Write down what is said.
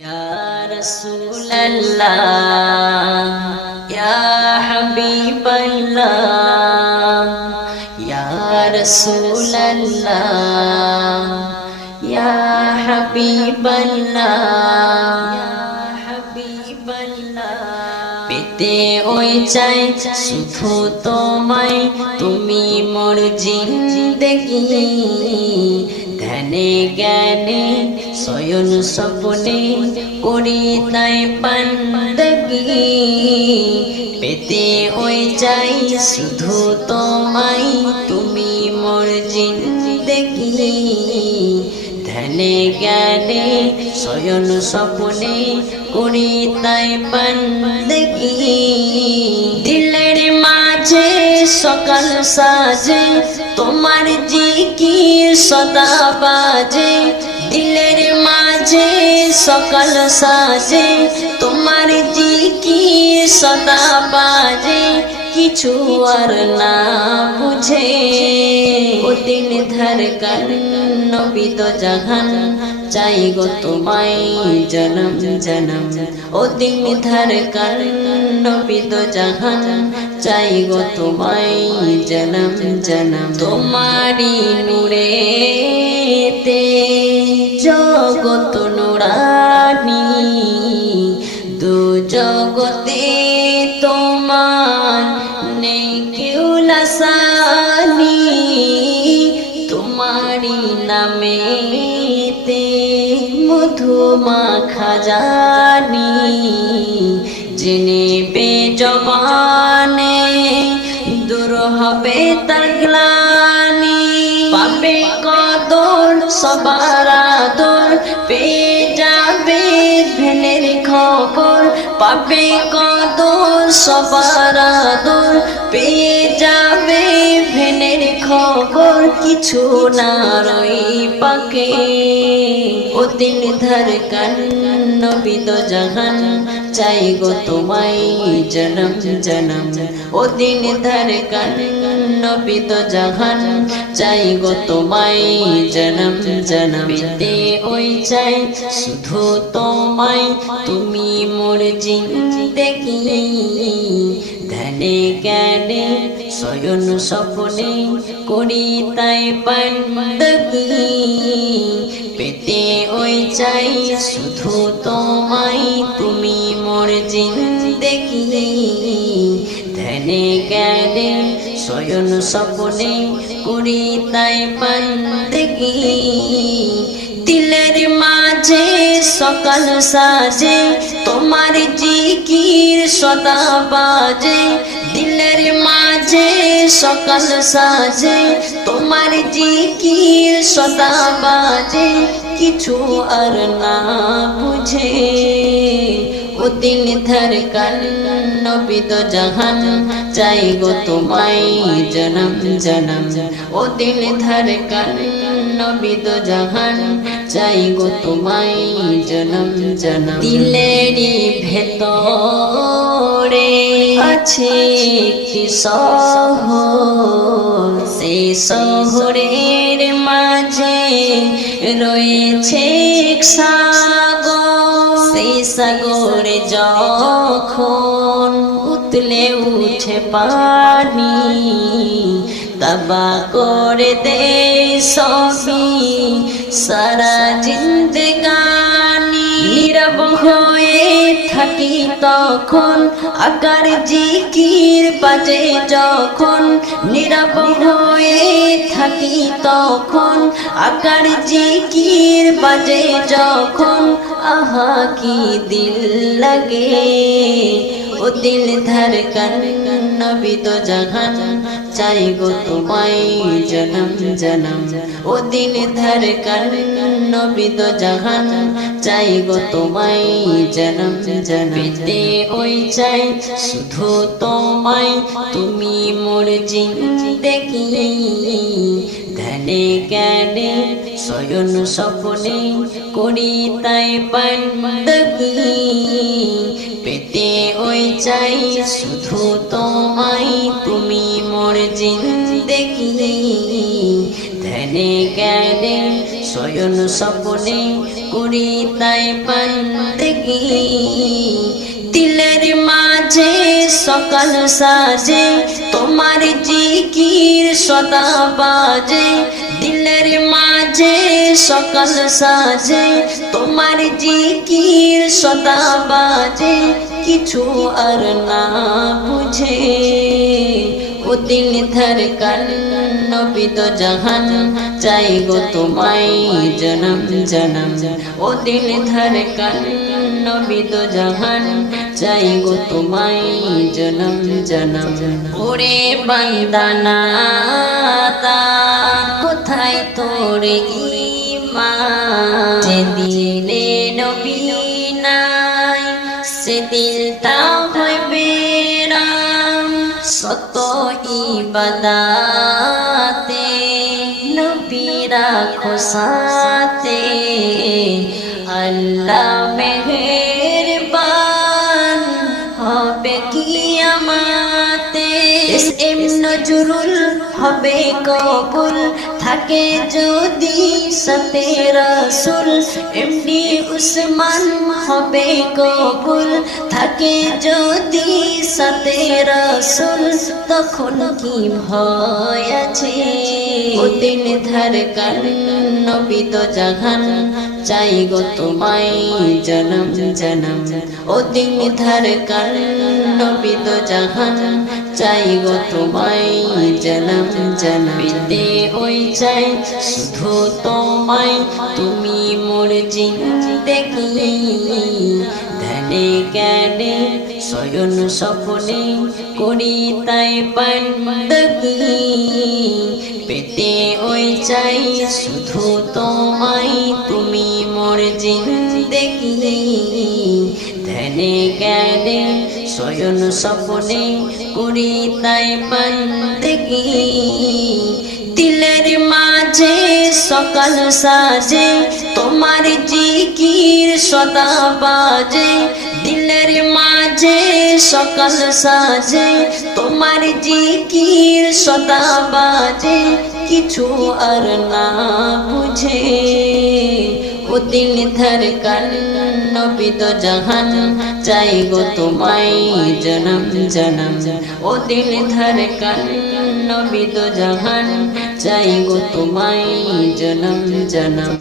Ya Rasulallah, Ya Habiballah, Ya Rasulallah, Ya Habiballah, পেতে ওই চাই শুধু তোমায়, তুমি মোর জিন্দেগি। ধ্যানে জ্ঞানে শয়ন স্বপ্নে করি তাই বান্দগি। পেতে ওই চাই শুধু তোমায়, তুমি মোর জিন্দেগি। ধ্যানে জ্ঞানে শয়ন স্বপ্নে করি তাই বান্দগি। দিলের মাঝে সকাল সাজে তোমার জিকির সদা বাজে। দিলের মাঝে সকাল সাজে তোমার জিকির সদা বাজে। কিছু আর না বুঝে ও দিল ধড়কন নবী তো জাহান চাই গো তোমায় জনম জনম। ও দিল ধড়কন নবী তো জাহান চাই গো তোমায় জনম জনম। তোমারি নূরেতে জগত নুরানি, দু জগতে তোমার নেই কেউ লাসানি। তোমারি নামেতে মধু মাখা জানি, জেনে বেজবানে দূর হবে তার গ্লানি। পাবে কদর সবার আদর, পেয়ে যাবে ভেনের খবর। পাবে কদর সবার আদর, পেয়ে যাবে ভেনের খবর। কিছু না রই পাকে ও দিল ধড়কন নবী তো জাহান চাই গো তোমায় জনম জনম। ও দিল ধড়কন নবী তো জাহান চাই গো তোমায় জনম জনম। পেতে ওই চাই শুধু তোমায়, তুমি মোর জিন্দেগি। ধ্যানে জ্ঞানে শয়ন স্বপ্নে করি তাই বান্দগি। পেতে ওই চাই শুধু তোমায়, তুমি মোর জিন্দেগি। ধ্যানে জ্ঞানে শয়ন স্বপ্নে করি তাই বান্দগি। দিলের মাঝে সকাল সাজে তোমার জিকির সদা বাজে। দিলের মাঝে সকাল সাজে তোমার জিকির সদা বাজে। কিছু আর না বুঝে ও দিল ধড়কন নবী তো জাহান চাই গো তোমায় জনম জনম। ও দিল ধড়কন নবী তো জাহান চাই গো তোমায় জনম জনম। দিলেরই ভেতরে আছে একটি শহর, সেই শহরের মাঝে রয়েছে এক সাগর। সেই সাগরে যখন উতলে উঠে পানি, তবা করে দে সবই সারা জিন্দেগানি। নীরব হয়ে থাকি তখন আকার জিকির বাজে যখন। নীরব হয়ে থাকি তখন আকার জিকির বাজে যখন। আহা কি দিল লাগে ও দিল ধড়কন নবী তো জাহান চাই গো তোমায় জনম জনম। ও দিল ধড়কন নবী তো জাহান চাই গো তোমায় জনম জনম। পেতে ওই চাই শুধু তোমায়, তুমি মোর জিন্দেগি। ধ্যানে জ্ঞানে শয়ন স্বপ্নে করি তাই বান্দগি। পেতে ওই চাই শুধু তোমায়, তুমি মোর জিন্দেগি। ধ্যানে জ্ঞানে শয়ন স্বপ্নে করি তাই বান্দগি। সকাল সাজে তোমার জিকির সদা বাজে দিলের মাঝে সকাল সাজে তোমার জিকির সদা বাজে কিছু আর না বুঝে ও দিল ধড়কন নবী দো জাহান চাই গো তোমায় জনম জনম ও দিল ধড়কন নবী দো জাহান চাই গো তোমায় জনম জনম ওরে বান্দানা তা কোথায় তোর ঈমান যে দিলে নবী নাই সে দিলটা হইবে শত ইবাদাতে নবী রাখো সাথে আল্লাহ মেহেরবান হবে কিয়ামতে এম নজরুল হবে কবুল থাকে যদি সাথে রাসূল এমনি উসমান হবে কবুল থাকে যদি সাথে রাসূল তখন কি ভয় আছে ও দিল ধড়কন নবী দো জাহান চাই গো তোমায় জনম জনম ও দিল ধড়কন নবী দো জাহান চাই গো তোমায় জনম জনম বিদে ওই চাই শুধু তোমায় তুমি মোর জিন্দেগি ধ্যানে জ্ঞানে শয়ন স্বপ্নে করি তাই বন্দগি পেতে ওই চাই শুধু তোমায় তুমি মোর জিন্দেগি ধ্যানে জ্ঞানে শয়ন স্বপ্নে করি তাই বন্দগি দিলের মাঝে সকাল সাজে তোমার জিকির সদা বাজে দিলের মাঝে সকাল সাজে তোমার জিকির সদা বাজে কিছু আর না বুঝে ও দিল ধড়কন নবী দো জাহান চাই গো তোমায় জনম জনম ও দিল ধড়কন নবী দো জাহান চাই গো তোমায় জনম জনম।